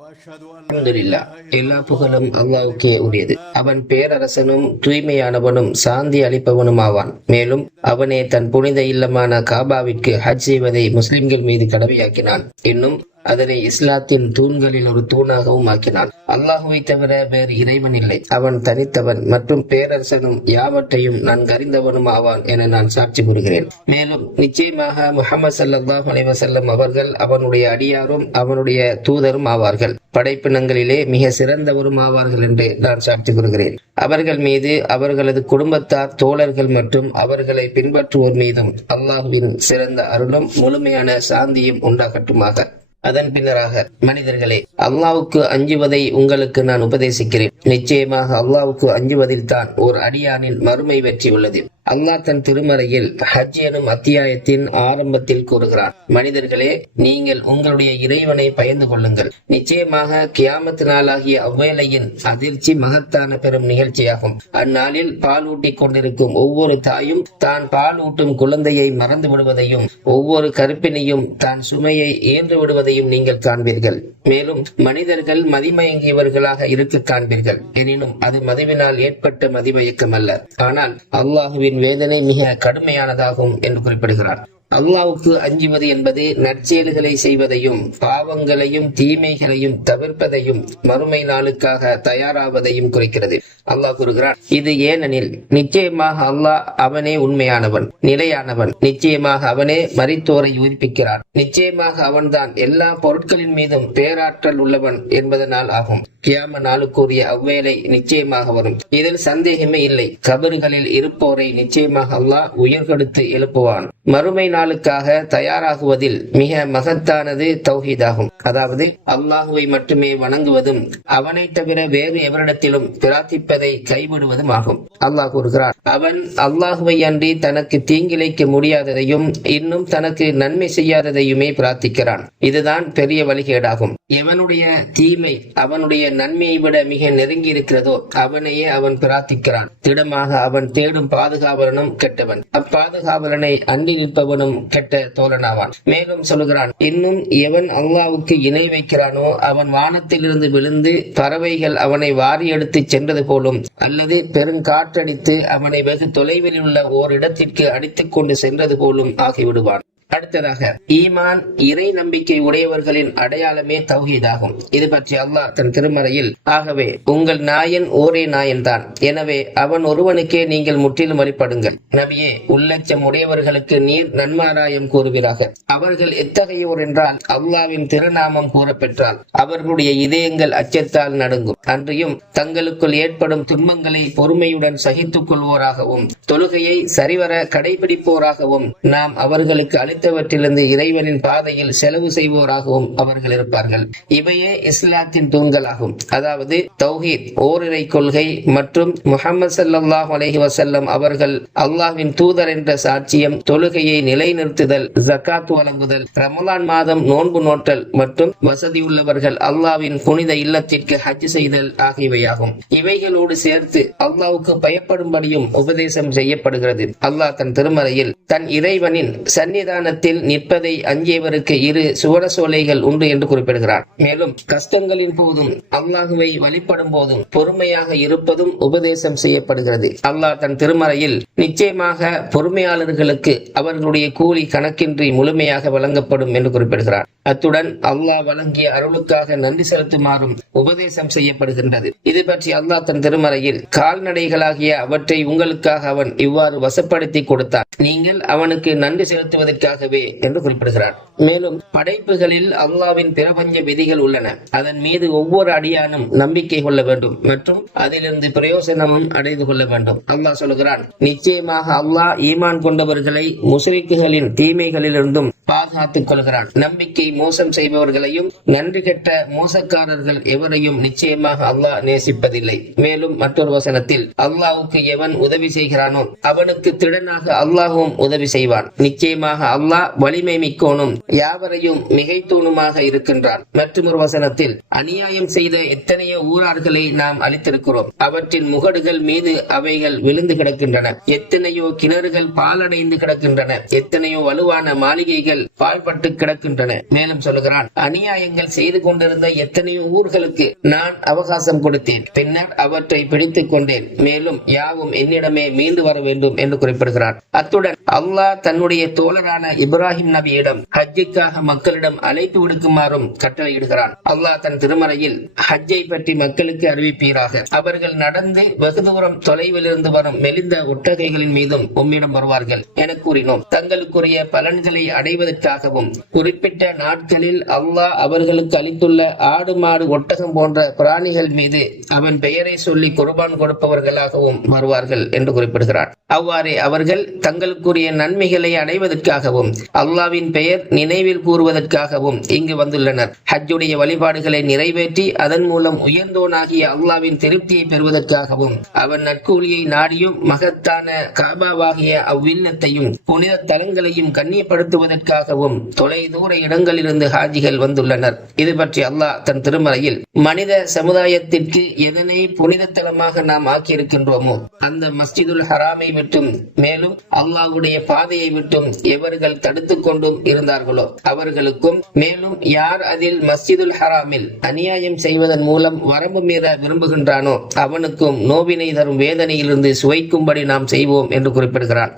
அல்ஹம்துலில்லாஹ், எல்லா புகழும் அல்லாஹ்வுக்கே உரியது. அவன் பேரரசனும் தூய்மையானவனும் சாந்தி அளிப்பவனும் ஆவான். மேலும் அவனே தன் புனித இல்லமான காபாவிற்கு ஹஜ் செய்வதை முஸ்லிம்கள் மீது கடமையாக்கினான். இன்னும் அதனை இஸ்லாத்தின் தூண்களில் ஒரு தூணாகவும் ஆக்கினான். அல்லாஹுவை தவிர வேறு இறைவன் இல்லை. அவன் தனித்தவன் மற்றும் பேரரசனும் யாவற்றையும் நன்கறிந்தவனும் ஆவான் என நான் சாட்சி கூறுகிறேன். மேலும் நிச்சயமாக முஹம்மது ஸல்லல்லாஹு அலைஹி வஸல்லம் அவர்கள் அவனுடைய அடியாரும் அவனுடைய தூதரும் ஆவார்கள். படைப்பினங்களிலே மிக சிறந்தவரும் ஆவார்கள் என்று நான் சாட்சி கூறுகிறேன். அவர்கள் மீது, அவர்களது குடும்பத்தார், தோழர்கள் மற்றும் அவர்களை பின்பற்றுவோர் மீதும் அல்லாஹுவின் சிறந்த அருளும் முழுமையான சாந்தியும் உண்டாகட்டுமாக. அதன் பின்னராக, மனிதர்களே, அல்லாஹ்வுக்கு அஞ்சுவதை உங்களுக்கு நான் உபதேசிக்கிறேன். நிச்சயமாக அல்லாஹ்வுக்கு அஞ்சுவதில் தான் ஓர் அடியானின் மறுமை வெற்றி உள்ளது. அல்லாஹ் தன் திருமறையில் ஹஜ் எனும் அத்தியாயத்தின் ஆரம்பத்தில் கூறுகிறான், மனிதர்களே, நீங்கள் உங்களுடைய இறைவனை பயந்து கொள்ளுங்கள். நிச்சயமாக கியாமத் நாளாகிய அவ்வேளையின் அதிர்ச்சி மகத்தான பெரும் நிகழ்ச்சியாகும். அந்நாளில் பால் ஊட்டிக் கொண்டிருக்கும் ஒவ்வொரு தாயும் தான் பால் ஊட்டும் குழந்தையை மறந்து விடுவதையும், ஒவ்வொரு கருப்பினையும் தான் சுமையை ஏன்று விடுவதையும் நீங்கள் காண்பீர்கள். மேலும் மனிதர்கள் மதிமயங்கியவர்களாக இருக்க காண்பீர்கள். எனினும் அது மதிவினால் ஏற்பட்ட மதிமயக்கம் அல்ல, ஆனால் அல்லாஹுவின் வேதனை மிக கடுமையானதாகும் என்று குறிப்பிடுகிறார். அல்லாஹ்வுக்கு அஞ்சுவது என்பது நற்செயல்களை செய்வதையும், பாவங்களையும் தீமைகளையும் தவிர்ப்பதையும், மறுமை நாளுக்காக தயாராவதையும் குறிக்கிறது. அல்லாஹ் கூறுகிறான், இது ஏனெனில் நிச்சயமாக அல்லாஹ் அவனே உண்மையானவன், நிலையானவன். நிச்சயமாக அவனே மரித்தோரை உயிர்ப்பிக்கிறான். நிச்சயமாக அவன்தான் எல்லா பொருட்களின் மீதும் பேராற்றல் உள்ளவன் என்பதனால் ஆகும். கியாம நாளுக்குரிய அவ்வேளை நிச்சயமாக வரும். இதில் சந்தேகமே இல்லை. கபறுகளில் இருப்போரை நிச்சயமாக அல்லாஹ் உயிர்கெடுத்து எழுப்புவான். மறுமை நாளுக்காக தயாராகுவதில் மிக மகத்தானது தௌஹீதாகும். அதாவது அல்லாஹுவை மட்டுமே வணங்குவதும் அவனை தவிர வேறு எவரிடத்திலும் பிரார்த்திப்பதை கைவிடுவதும் ஆகும். அல்லாஹ் கூறுகிறார், அவன் அல்லாஹுவை அன்றி தனக்கு தீங்கிழைக்க முடியாததையும் இன்னும் தனக்கு நன்மை செய்யாததையுமே பிரார்த்திக்கிறான். இதுதான் பெரிய வழிகேடாகும். எவனுடைய தீமை அவனுடைய நன்மையை விட மிக நெருங்கி இருக்கிறதோ அவனையே அவன் பிரார்த்திக்கிறான். திடமாக அவன் தேடும் பாதுகாவலனும் கெட்டவன். அப்பாதுகாவலனை அண்டி நிற்பவனும் கெட்ட தோழனாவான். மேலும் சொல்கிறான், இன்னும் எவன் அல்லாஹ்வுக்கு இணை வைக்கிறானோ அவன் வானத்திலிருந்து விழுந்து பறவைகள் அவனை வாரி எடுத்து சென்றது போலும், அல்லது பெருங்காற்றடித்து அவனை வெகு தொலைவில் உள்ள ஓரிடத்திற்கு அடித்துக் கொண்டு சென்றது போலும் ஆகிவிடுவான். அடுத்ததாக, ஈமான், இறை நம்பிக்கை உடையவர்களின் அடையாளமே தௌஹீதாகும். இது பற்றி அல்லாஹ் தன் திருமறையில், ஆகவே உங்கள் நாயன் ஓரே நாயன் தான், எனவே அவன் ஒருவனுக்கே நீங்கள் முற்றிலும் வழிபடுங்கள். நபியே, உள்ளச்சம் உடையவர்களுக்கு நீர் நன்மாராயம் கூறுவீராக. அவர்கள் எத்தகையோர் என்றால், அல்லாஹ்வின் திருநாமம் கூறப்பெற்றால் அவர்களுடைய இதயங்கள் அச்சத்தால் நடுங்கும். அன்றியும் தங்களுக்குள் ஏற்படும் துன்பங்களை பொறுமையுடன் சகித்துக் கொள்வோராகவும், தொழுகையை சரிவர கடைபிடிப்போராகவும், நாம் அவர்களுக்கு அளித்தவற்றிலிருந்து இறைவனின் பாதையில் செலவு செய்வோராகவும் அவர்கள் இருப்பார்கள். இவையே இஸ்லாத்தின் தூண்களாகும். அதாவது தௌஹீத், ஓரிரை கொள்கை மற்றும் முஹம்மது ஸல்லல்லாஹு அலைஹி வஸல்லம் அவர்கள் அல்லாஹ்வின் தூதர் என்ற சாட்சியம், தொழுகையை நிலைநிறுத்துதல், ஜகாத் வழங்குதல், ரமலான் மாதம் நோன்பு நோட்டல் மற்றும் வசதியுள்ளவர்கள் அல்லாஹ்வின் புனித இல்லத்திற்கு ஹஜ் செய்தல் ஆகியவையாகும். இவைகளோடு சேர்த்து அல்லாஹ்வுக்கு பயப்படும்படியும் உபதேசம் செய்யப்படுகிறது. அல்லாஹ் தன் திருமறையில் தன் இறைவனின் சன்னிதான நிற்பதை அஞ்சியவருக்கு இரு சுவரசோலைகள் உண்டு என்று குறிப்பிடுகிறார். மேலும் கஷ்டங்களின் போதும் அல்லாஹுவை வழிபடும் போதும் பொறுமையாக இருப்பதும் உபதேசம் செய்யப்படுகிறது. அல்லாஹ் தன் திருமறையில் நிச்சயமாக பொறுமையாளர்களுக்கு அவர்களுடைய கூலி கணக்கின்றி முழுமையாக வழங்கப்படும் என்று குறிப்பிடுகிறார். அத்துடன் அல்லாஹ் வழங்கிய அருளுக்காக நன்றி செலுத்துமாறும் உபதேசம் செய்யப்படுகின்றது. இது பற்றி அல்லாஹ் தன் திருமறையில், கால்நடைகளாகிய அவற்றை உங்களுக்காக அவன் இவ்வாறு வசப்படுத்தி கொடுத்தான், நீங்கள் அவனுக்கு நன்றி செலுத்துவதற்காக என்று குறிப்பிடுகிறார். மேலும் படைப்புகளில் அல்லாஹ்வின் பிரபஞ்ச விதிகள் உள்ளன. அதன் மீது ஒவ்வொரு அடியானும் நம்பிக்கை கொள்ள வேண்டும் மற்றும் அதிலிருந்து பிரயோசனமும் அடைந்து கொள்ள வேண்டும். அல்லாஹ் சொல்கிறான், நிச்சயமாக அல்லாஹ் ஈமான் கொண்டவர்களை முஸ்ரிக்குகளின் தீமைகளிலிருந்தும் பாதுகாத்துக் கொள்கிறான். நம்பிக்கை மோசம் செய்பவர்களையும் நன்றி கெட்ட மோசக்காரர்கள் எவரையும் நிச்சயமாக அல்லாஹ் நேசிப்பதில்லை. மேலும் மற்றொரு வசனத்தில், அல்லாஹ்வுக்கு எவன் உதவி செய்கிறானோ அவனுக்கு திடனாக அல்லாஹும் உதவி செய்வான். நிச்சயமாக அல்லாஹ் வலிமை மிக்கோனும் யாவரையும் மிகைத்தோனுமாக இருக்கின்றான். மற்றொரு வசனத்தில், அநியாயம் செய்த எத்தனையோ ஊரார்களை நாம் அளித்திருக்கிறோம். அவற்றின் முகடுகள் மீது அவைகள் விழுந்து கிடக்கின்றன. எத்தனையோ கிணறுகள் பாலடைந்து கிடக்கின்றன. எத்தனையோ வலுவான மாளிகைகள் ஊர்கள் பாழ்பட்டு கிடக்கின்றன. மேலும் சொல்லுகிறான், அநியாயங்கள் செய்து கொண்டிருந்த எத்தனையோ ஊர்களுக்கு நான் அவகாசம் கொடுத்தேன், பின்னர் அவற்றை பிடித்துக் கொண்டேன், மேலும் யாவும் என்னிடமே மீண்டு வர வேண்டும் என்று குறிப்பிடுகிறான். அத்துடன் அல்லாஹ் தன்னுடைய தோழரான இப்ராஹிம் நபியிடம் ஹஜ்ஜுக்காக மக்களிடம் அழைப்பு விடுக்குமாறும் கட்டளையிடுகிறான். அல்லாஹ் தன் திருமறையில் ஹஜ்ஜை பற்றி மக்களுக்கு அறிவிப்பீராக, அவர்கள் நடந்து வெகு தூரம் தொலைவில் இருந்து வரும் மெலிந்த ஒட்டகைகளின் மீதும் உம்மிடம் வருவார்கள் என கூறினோம். தங்களுக்குரிய பலன்களை அடைவதற்காகவும் குறிப்பிட்ட நாட்களில் அல்லாஹ் அவர்களுக்கு அளித்துள்ள ஆடு மாடு ஒட்டகம் போன்ற பிராணிகள் மீது அவன் பெயரை சொல்லி குர்பான் கொடுப்பவர்களாகவும் வருவார்கள் என்று குறிப்பிடுகிறார். அவ்வாறே அவர்கள் தங்களுக்குரிய நன்மைகளை அடைவதற்காகவும் அல்லாஹ்வின் பெயர் நினைவில் கூறுவதற்காகவும் இங்கு வந்துள்ளனர். ஹஜ்ஜுடைய வழிபாடுகளை நிறைவேற்றி அதன் மூலம் உயர்ந்தோனாகிய அல்லாஹ்வின் திருப்தியை பெறுவதற்காகவும் அவன் நற்கூலியை நாடியும் மகத்தான காபாவாகிய அவ்வில்லத்தையும் புனித தலங்களையும் கண்ணியப்படுத்துவதற்காகவும் தொலை தூர இடங்களிலிருந்து ஹாஜிகள் வந்துள்ளனர். இது பற்றி அல்லாஹ் தன் திருமறையில், மனித சமுதாயத்திற்கு எதனை புனித தலமாக நாம் ஆக்கியிருக்கின்றோமோ அந்த மஸ்ஜிதுல் ஹராமை விட்டும் மேலும் அல்லாஹ்வுடைய பாதையை விட்டும் எவர்கள் தடுத்துக் கொண்டும் இருந்தார்களோ அவர்களுக்கும், மேலும் யார் அதில் மஸ்ஜிதுல் ஹராமில் அநியாயம் செய்வதன் மூலம் வரம்பு மீற விரும்புகின்றானோ அவனுக்கும் நோவினை தரும் வேதனையிலிருந்து சுவைக்கும்படி நாம் செய்வோம் என்று குறிப்பிடுகிறான்.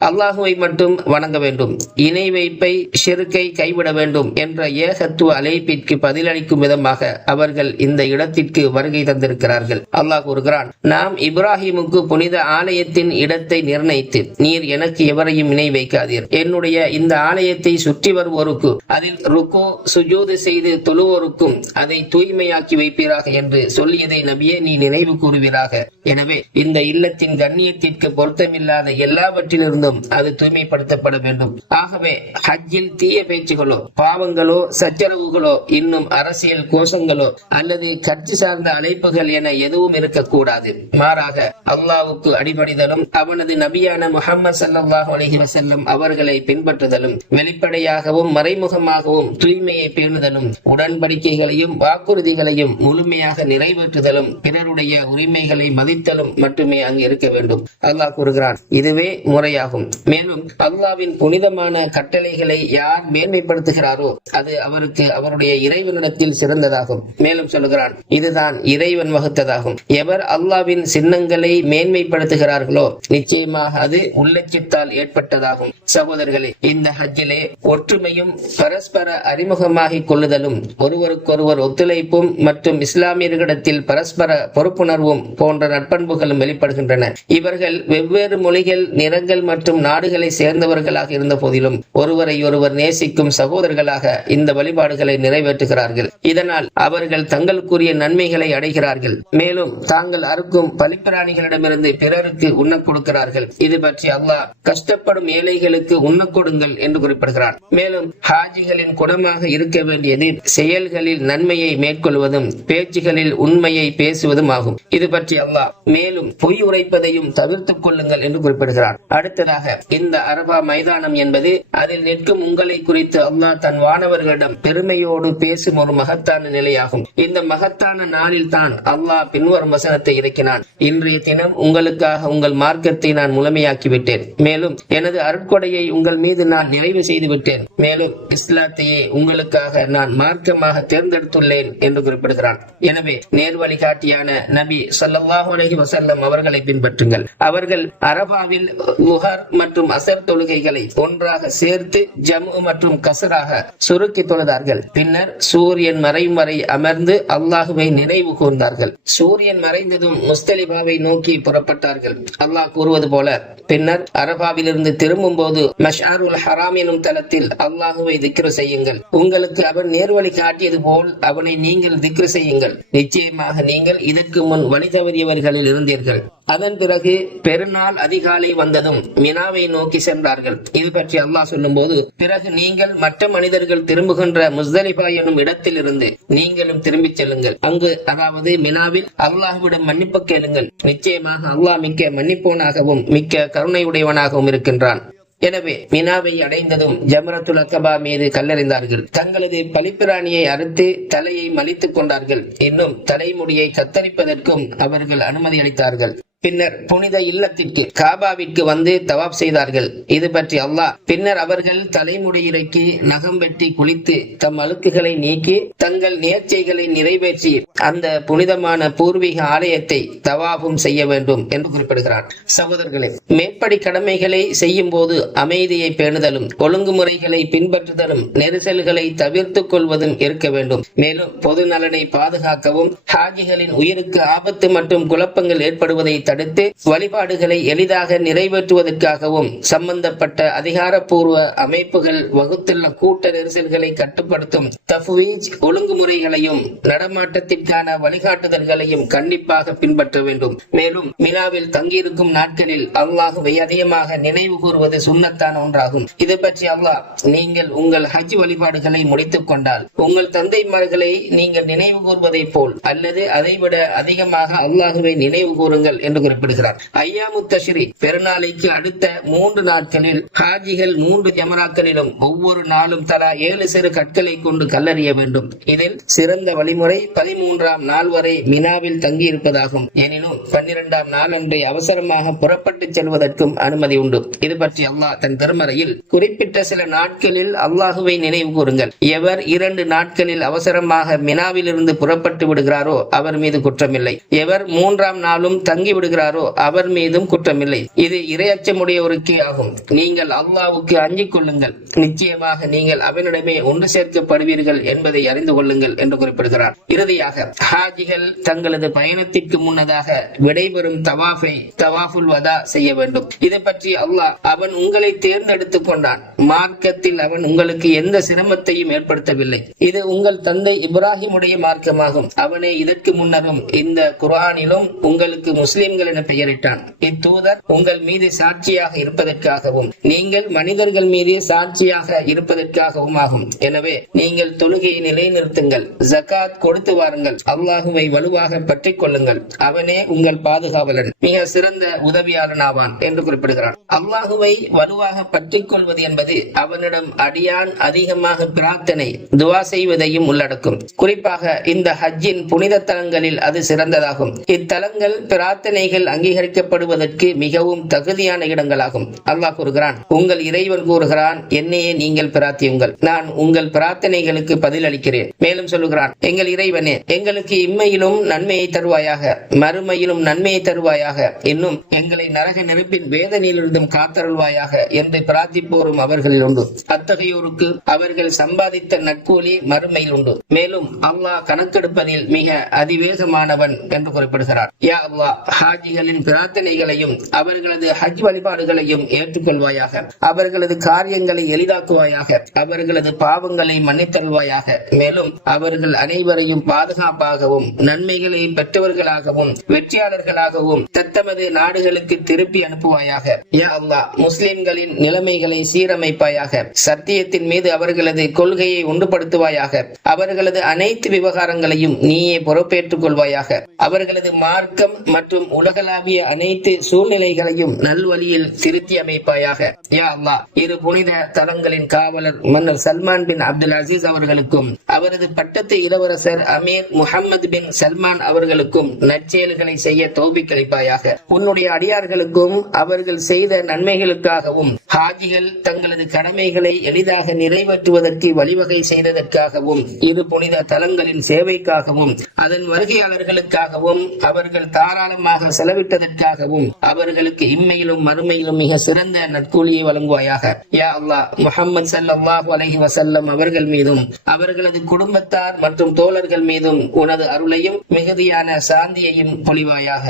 அல்லாஹுவை மட்டும் வணங்க வேண்டும், இணை வைப்பை ஷிர்கை கைவிட வேண்டும் என்ற ஏகத்துவ அழைப்பிற்கு பதிலளிக்கும் விதமாக அவர்கள் இந்த இடத்திற்கு வருகை தந்திருக்கிறார்கள். அல்லாஹ் கூறுகிறான், நாம் இப்ராஹிமுக்கு புனித ஆலயத்தின் இடத்தை நிர்ணயித்து, நீர் எனக்கு எவரையும் இணை வைக்காதீர், என்னுடைய இந்த ஆலயத்தை சுற்றி வருவோருக்கு அதில் ருக்கோ சுஜூது செய்து தொழுவோருக்கும் அதை தூய்மையாக்கி வைப்பீராக என்று சொல்லியதை நபியே நீ நினைவு கூறுவீராக. எனவே இந்த இல்லத்தின் கண்ணியத்திற்கு பொருத்தமில்லாத எல்லாவற்றிலிருந்தும் அது தூய்மைப்படுத்தப்பட வேண்டும். ஆகவே ஹஜ்ஜில் தீய பேச்சுகளோ பாவங்களோ சச்சரவுகளோ இன்னும் அரசியல் கோஷங்களோ அல்லது கட்சி சார்ந்த அழைப்புகள் என எதுவும் இருக்கக்கூடாது. மாறாக அல்லாஹ்வுக்கு அடிபணிதலும் அவனது நபியான முஹம்மது ஸல்லல்லாஹு அலைஹி வஸல்லம் அவர்களை பின்பற்றுதலும் வெளிப்படையாகவும் மறைமுகமாகவும் தூய்மையை பேணுதலும் உடன்படிக்கைகளையும் வாக்குறுதிகளையும் முழுமையாக நிறைவேற்றுதலும் பிறருடைய உரிமைகளை மதித்தலும் மட்டுமே அங்கு இருக்க வேண்டும். அல்லாஹ் கூறுகிறான், இதுவே முறையாகும். மேலும் அல்லாஹ்வின் புனிதமான கட்டளைகளை யார் மேன்மைப்படுத்துகிறாரோ அது அவருக்கு அவருடைய இறைவனிடத்தில் சிறந்ததாகும். மேலும் சொல்லுகிறான், இதுதான் இறைவன் வகுத்ததாகும். எவர் அல்லாஹ்வின் சின்னங்களை மேன்மைப்படுத்துகிறார்களோ நிச்சயமாக அது உள்ளச்சத்தால் ஏற்பட்டதாகும். சகோதரர்களே, இந்த ஹஜ்ஜிலே ஒற்றுமையும் பரஸ்பர அறிமுகமாகிக் கொள்ளுதலும் ஒருவருக்கொருவர் ஒத்துழைப்பும் மற்றும் இஸ்லாமியர்களிடத்தில் பரஸ்பர பொறுப்புணர்வும் போன்ற நற்பண்புகளும் வெளிப்படுகின்றன. இவர்கள் வெவ்வேறு மொழிகள், நிறங்கள் மற்றும் நாடுகளை சேர்ந்தவர்களாக இருந்த போதிலும் ஒருவரை ஒருவர் நேசிக்கும் சகோதரர்களாக இந்த வழிபாடுகளை நிறைவேற்றுகிறார்கள். இதனால் அவர்கள் தங்களுக்குரிய நன்மைகளை அடைகிறார்கள். மேலும் தாங்கள் அறுக்கும் பலிப்பிராணிகளிடமிருந்து பிறருக்கு உண்ணக் கொடுக்கிறார்கள். இது பற்றி அல்லாஹ் கஷ்டப்படும் ஏழைகளுக்கு உண்ணக் கொடுங்கள் என்று குறிப்பிடுகிறார். மேலும் ஹாஜிகளின் குணமாக இருக்க வேண்டியது செயல்களில் நன்மையை மேற்கொள்வதும் பேச்சுகளில் உண்மையை பேசுவதும் ஆகும். இது பற்றி அல்லாஹ் மேலும் பொய் உரைப்பதையும் தவிர்த்துக் கொள்ளுங்கள் என்று குறிப்பிடுகிறார். அடுத்ததாக, இந்த அரபா மைதானம் என்பது அதில் நிற்கும் உங்களை குறித்து அல்லாஹ் தன் வானவர்களிடம் பெருமையோடு பேசும் ஒரு மகத்தான நிலையாகும். இந்த மகத்தான நாளில் தான் அல்லாஹ் பின்வரும் வசனத்தை இறக்கினான், இன்றைய தினம் உங்களுக்காக உங்கள் மார்க்கத்தை நான் முழுமையாக்கிவிட்டேன், மேலும் எனது அருட்கொடையை உங்கள் மீது நான் நிறைவு செய்து விட்டேன், மேலும் இஸ்லாத்தையே உங்களுக்காக நான் மார்க்கமாக தேர்ந்தெடுத்துள்ளேன் என்று குறிப்பிடுகிறான். எனவே நேர்வழி காட்டியான நபி ஸல்லல்லாஹு அலைஹி வஸல்லம் அவர்களை பின்பற்றுங்கள். அவர்கள் அரபாவில் லுஹர் மற்றும் அசர் தொழுகைகளை ஒன்றாக சேர்த்து ஜம்உ மற்றும் கஸ்ராக சுருக்கி தொழுதார்கள். பின்னர் சூரியன் மறையும் வரை அமர்ந்து அல்லாஹுவை நினைவு கூர்ந்தார்கள். சூரியன் மறைந்ததும் முஸ்தலிபாவை நோக்கி புறப்பட்டார்கள். அல்லாஹ் கூறுவது போல, பின்னர் அரபாவிலிருந்து திரும்பும் போது மஷ்ஆருல் ஹராம் எனும் தலத்தில் அல்லாஹுவை திக்ரு செய்யுங்கள். உங்களுக்கு அவன் நேர்வழி காட்டியது போல் அவனை நீங்கள் திக்ரு செய்யுங்கள். நிச்சயமாக நீங்கள் இதற்கு முன் வழி தவறியவர்களில் இருந்தீர்கள். அதன் பிறகு பெருநாள் அதிகாலை வந்ததும் மினாவை நோக்கி சென்றார்கள். இது பற்றி அல்லாஹ் சொல்லும் போது, பிறகு நீங்கள் மற்ற மனிதர்கள் திரும்புகின்ற முஸ்தலிஃபா எனும் இடத்தில் இருந்து நீங்களும் திரும்பிச் செல்லுங்கள். அங்கு, அதாவது மினாவில் அல்லாஹ்விடம் மன்னிப்பு கேளுங்கள். நிச்சயமாக அல்லாஹ் மிக்க மன்னிப்போனாகவும் மிக்க கருணை உடையவனாகவும் இருக்கின்றான். எனவே மினாவை அடைந்ததும் ஜம்ரத்துல் அக்கபா மீது கல்லெறிந்தார்கள். தங்களது பலிப்பிராணியை அறுத்து தலையை மலித்துக் கொண்டார்கள். இன்னும் தலைமுடியை கத்தரிப்பதற்கும் அவர்கள் அனுமதி அளித்தார்கள். பின்னர் புனித இல்லத்திற்கு காபாவிற்கு வந்து தவாப் செய்தார்கள். இது பற்றி அல்லாஹ், பின்னர் அவர்கள் தலைமுடி இறக்கி நகம் வெட்டி குளித்து தம் அழுக்குகளை நீக்கி தங்கள் நேர்ச்சைகளை நிறைவேற்றி அந்த புனிதமான பூர்வீக ஆலயத்தை தவாபும் செய்ய வேண்டும் என்று குறிப்பிடுகிறார். சகோதரர்களே, மேற்படி கடமைகளை செய்யும் போது அமைதியை பேணுதலும் ஒழுங்குமுறைகளை பின்பற்றுதலும் நெரிசல்களை தவிர்த்துக் கொள்வதும் இருக்க வேண்டும். மேலும் பொது நலனை பாதுகாக்கவும் ஹாஜிகளின் உயிருக்கு ஆபத்து மற்றும் குழப்பங்கள் ஏற்படுவதை தடுத்து வழிபாடுகளை எளிதாக நிறைவேற்றுவதற்காகவும் சம்பந்தப்பட்ட அதிகாரப்பூர்வ அமைப்புகள் வகுத்துள்ள கூட்ட நெரிசல்களை கட்டுப்படுத்தும் தஃப்வீஜ் ஒழுங்குமுறைகளையும் நடமாட்டத்திற்கான வழிகாட்டுதல்களையும் கண்டிப்பாக பின்பற்ற வேண்டும். மேலும் மினாவில் தங்கியிருக்கும் நாட்களில் அல்லாஹுவை அதிகமாக நினைவு கூறுவது சுன்னத்தான ஒன்றாகும். இது பற்றி அல்லாஹ், நீங்கள் உங்கள் ஹஜ் வழிபாடுகளை முடித்துக் கொண்டால் உங்கள் தந்தைமார்களை நீங்கள் நினைவு கூறுவதை போல் அல்லது அதைவிட அதிகமாக அல்லாஹுவை நினைவு கூறுங்கள் என்று குறிப்பிடுகிறார். ஐயாமு தஷ்ரீ பெருநாளைக்கு அடுத்த 3 நாட்களில் ஹாஜிகள் 3 ஜமராக்களிலும் ஒவ்வொரு நாளும் தலா 7 சிறு கற்களை கொண்டு கல்லறிய வேண்டும். இதில் சிறந்த வழிமுறை 13ஆம் நாள் வரை மினாவில் தங்கியிருப்பதாகும். எனினும் 12ஆம் நாள் அன்றை அவசரமாக புறப்பட்டு செல்வதற்கும் அனுமதி உண்டு. இது பற்றி அல்லாஹ் தன் திருமறையில், குறிப்பிட்ட சில நாட்களில் அல்லாஹுவை நினைவு கூறுங்கள். எவர் 2 நாட்களில் அவசரமாக மினாவில் இருந்து புறப்பட்டு விடுகிறாரோ அவர் மீது குற்றமில்லை. எவர் 3ஆம் நாளும் தங்கி விடுகிறாரோ அவர் மீதும் குற்றமில்லை. இது இரையச்சமுடையோருக்கே ஆகும். நீங்கள் அல்லாஹ்வுக்கு அஞ்சிக் கொள்ளுங்கள். நிச்சயமாக நீங்கள் அவனிடமே ஒன்று சேர்க்கப்படுவீர்கள் என்பதை அறிந்து கொள்ளுங்கள் என்று குறிப்பிடுகிறார். இறுதியாக ஹாஜிகள் தங்களது பயணத்திற்கு முன்னதாக விடைபெறும் தவாஃபை தவாஃபுல் வதா செய்ய வேண்டும். இதை பற்றி அல்லாஹ், அவன் உங்களை தேர்ந்தெடுத்துக் கொண்டான். மார்க்கத்தில் அவன் உங்களுக்கு எந்த சிரமத்தையும் ஏற்படுத்தவில்லை. இது உங்கள் தந்தை இப்ராஹிமுடைய மார்க்கமாகும். அவனே இதற்கு முன்னரும் இந்த குர்ஆனிலும் உங்களுக்கு முஸ்லிம்கள் என பெயரிட்டான். இத்தூதர் உங்கள் மீது சாட்சியாக இருப்பதற்காகவும் நீங்கள் மனிதர்கள் மீது சாட்சியாக இருப்பதற்காகவும் ஆகும். எனவே நீங்கள் தொழுகையை நிலைநிறுத்துங்கள், ஜகாத் கொடுத்து வாருங்கள், அல்லாஹுவை வலுவாக பற்றிக் கொள்ளுங்கள். அவனே உங்கள் பாதுகாவலன், மிக சிறந்த உதவியாளனாவான் என்று குறிப்பிடுகிறார். அல்லாஹுவை வலுவாக பற்றிக் கொள்வது என்பது அவனிடம் அடியான் அதிகமாக பிரார்த்தனை துவா செய்வதையும் உள்ளடக்கும். குறிப்பாக இந்த ஹஜ்ஜின் புனித தலங்களில் அது சிறந்ததாகும். இத்தலங்கள் பிரார்த்தனைகள் அங்கீகரிக்கப்படுவதற்கு மிகவும் தகுதியான இடங்களாகும். அல்லாஹ் கூறுகிறான், உங்கள் இறைவன் கூறுகிறான், என்னையே நீங்கள் பிரார்த்தியுங்கள், நான் உங்கள் பிரார்த்தனைகளுக்கு பதில் அளிக்கிறேன். மேலும் சொல்லுகிறான், எங்கள் இறைவனே, எங்களுக்கு இம்மையிலும் நன்மையை தருவாயாக, மறுமையிலும் நன்மையை தருவாயாக, இன்னும் எங்களை நரக நெருப்பின் வேதனையிலிருந்தும் காத்தருள்வாயாக என்று பிரார்த்திப்போரும் அவர்களில் உண்டு. அத்தகையோருக்கு அவர்கள் சம்பாதித்த நற்கூலி மறுமையில் உண்டு. மேலும் அல்லாஹ் கணக்கெடுப்பதில் மிக அதிவேகமானவன் என்று குறிப்பிடுகிறார். யா அல்லாஹ், ஹாஜிகளின் பிரார்த்தனைகளையும் அவர்களது ஹஜ் வழிபாடுகளையும் ஏற்றுக்கொள்வாயாக, அவர்களது காரியங்களை எளிதாக்குவாயாக, அவர்களது பாவங்களை மன்னித்தருள்வாயாக. மேலும் அவர்கள் அனைவரையும் பாதுகாப்பாகவும் நன்மைகளை பெற்றவர்களாகவும் வெற்றியாளர்களாகவும் தத்தமது நாடுகளுக்கு திருப்பி அனுப்புவாயாக. யா அல்லாஹ், முஸ்லிம்களின் நிலைமைகளை சீரமைப்பாயாக, சத்தியத்தின் மீது அவர்களது கொள்கையை ஒன்றுபடுத்துவாயாக, அவர்களது அனைத்து விவகாரங்களையும் நீயே பொறுப்பேற்றுக் கொள்வாயாக, அவர்களது மார்க்கம் மற்றும் உலகளாவிய அனைத்து சூழ்நிலைகளையும் நல்வழியில் திருத்தி அமைப்பாயாக. யா அல்லாஹ், இரு புனித தலங்களின் காவலர் மன்னர் சல்மான் பின் அப்துல் அசீஸ் அவர்களுக்கும் அவரது பட்டத்து இளவரசர் அமீர் முஹம்மது பின் சல்மான் அவர்களுக்கும் நற்செயல்களை செய்ய தௌஃபீக் அளிப்பாயாக. உன்னுடைய அடியார்களுக்கும் அவர்கள் செய்த நன்மைகளுக்காகவும் ஹாஜிகள் தங்களது கடமைகளை எளிதாக நிறைவேற்றுவதற்கு வழிவகை செய்ததற்காகவும் இரு புனித தலங்களின் சேவைக்காகவும் அதன் வருகையாளர்களுக்காகவும் அவர்கள் தாராளமாக செலவிட்டதற்காகவும் அவர்களுக்கு இம்மையிலும் மறுமையிலும் மிக சிறந்த நற்கூலியை வழங்குவாயாக. யா அல்லாஹ், முஹம்மது ஸல்லல்லாஹு அலைஹி வஸல்லம் அவர்கள் மீதும் அவர்களது குடும்பத்தார் மற்றும் தோழர்கள் மீதும் உனது அருளையும் மிகுதியான சாந்தியையும் பொழிவாயாக.